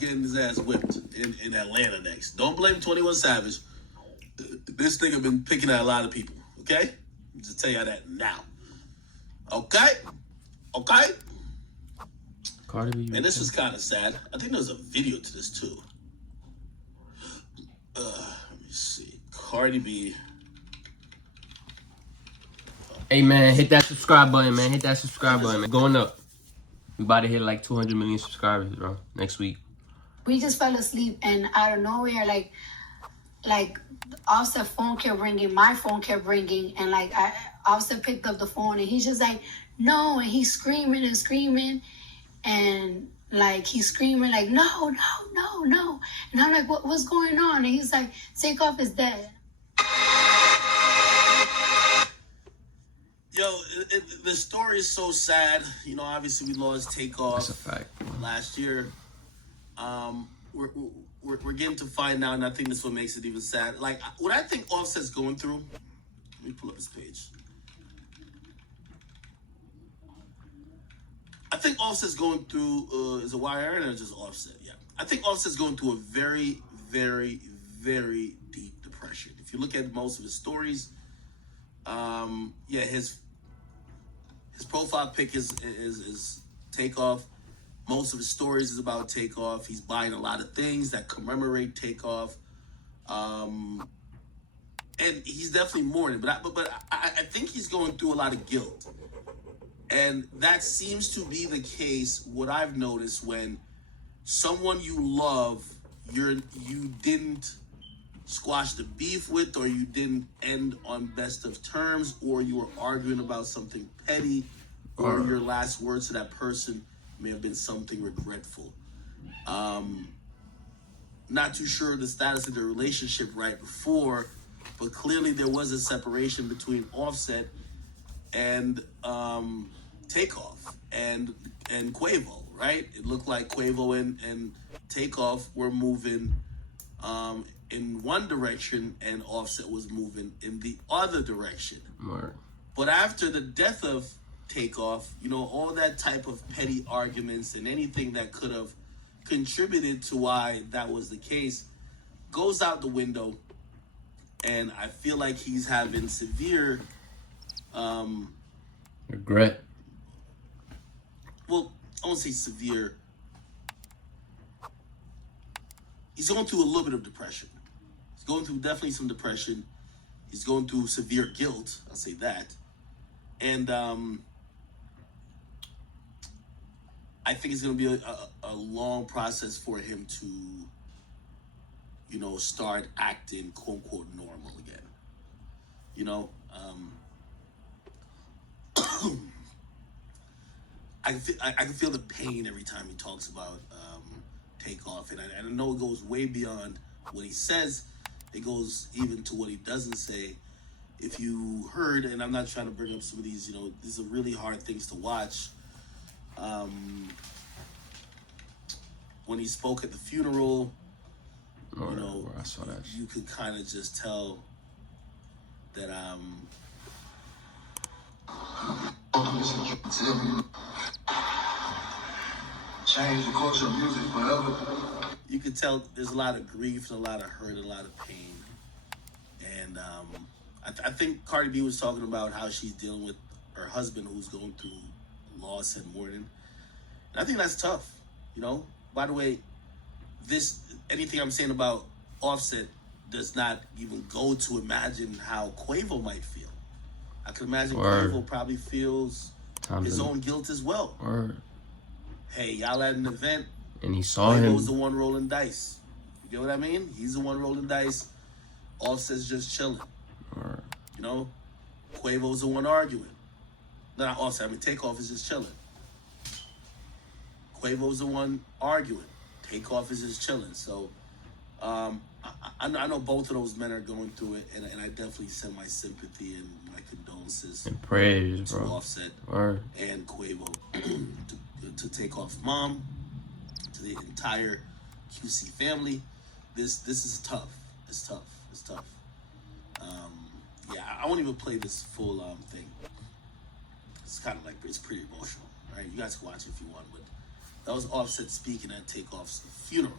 getting his ass whipped in Atlanta next. Don't blame 21 Savage. This nigga been picking at a lot of people, okay? Just tell y'all that now. Okay? Cardi B. And this is kind of sad. I think there's a video to this too. Let me see. Cardi B. Hey man, hit that subscribe button, man. Hit that subscribe button, man. Going up. We about to hit like 200 million subscribers, bro. Next week. We just fell asleep, and out of nowhere, like Offset phone kept ringing, my phone kept ringing, and like Offset picked up the phone, and he's just like, no, and he's screaming and screaming, and like he's screaming like, no, and I'm like, what's going on? And he's like, Takeoff is dead. Yo, the story is so sad. You know, obviously we lost Takeoff. That's a fact. Last year. We're getting to find out, and I think this is what makes it even sad. Like, what I think Offset's going through. Let me pull up his page. I think Offset's going through. Is it YRN or just Offset? Yeah. I think Offset's going through a very, very, very deep depression. If you look at most of his stories, his profile pic is Takeoff. Most of his stories is about Takeoff. He's buying a lot of things that commemorate Takeoff, and he's definitely mourning. But I think he's going through a lot of guilt, and that seems to be the case. What I've noticed when someone you love, you didn't squash the beef with, or you didn't end on best of terms, or you were arguing about something petty, or your last words to that person may have been something regretful. Not too sure the status of the relationship right before, but clearly there was a separation between Offset and Takeoff and Quavo, right? It looked like Quavo and Takeoff were moving in one direction, and Offset was moving in the other direction. Right. But after the death of Takeoff, you know, all that type of petty arguments and anything that could have contributed to why that was the case goes out the window, and I feel like he's having severe regret. Well, I won't say severe. He's going through a little bit of depression. He's going through definitely some depression. He's going through severe guilt. I'll say that. And I think it's going to be a long process for him to, you know, start acting quote unquote normal again. You know, I can feel the pain every time he talks about Takeoff, and I know it goes way beyond what he says. It goes even to what he doesn't say. If you heard, and I'm not trying to bring up some of these, you know, these are really hard things to watch. When he spoke at the funeral, you know, I saw that. You could kind of just tell that change the culture of music forever. You could tell there's a lot of grief and a lot of hurt, a lot of pain, and I think Cardi B was talking about how she's dealing with her husband who's going through loss and mourning. And I think that's tough, you know. By the way, anything I'm saying about Offset does not even go to imagine how Quavo might feel. I can imagine Quavo probably feels his own guilt as well. Hey, y'all at an event, and he saw him. Quavo's the one rolling dice. You get what I mean? He's the one rolling dice. Offset's just chilling. You know, Quavo's the one arguing. No, not Offset. I mean, Takeoff is just chilling. Quavo's the one arguing. Takeoff is just chilling. So, I know both of those men are going through it, and I definitely send my sympathy and my condolences and praise, to bro. Offset and Quavo, to Takeoff's mom, to the entire QC family. This is tough. It's tough. Yeah, I won't even play this full thing. It's kind of like, it's pretty emotional, right? You guys can watch it if you want, That was Offset speaking at Takeoff's funeral.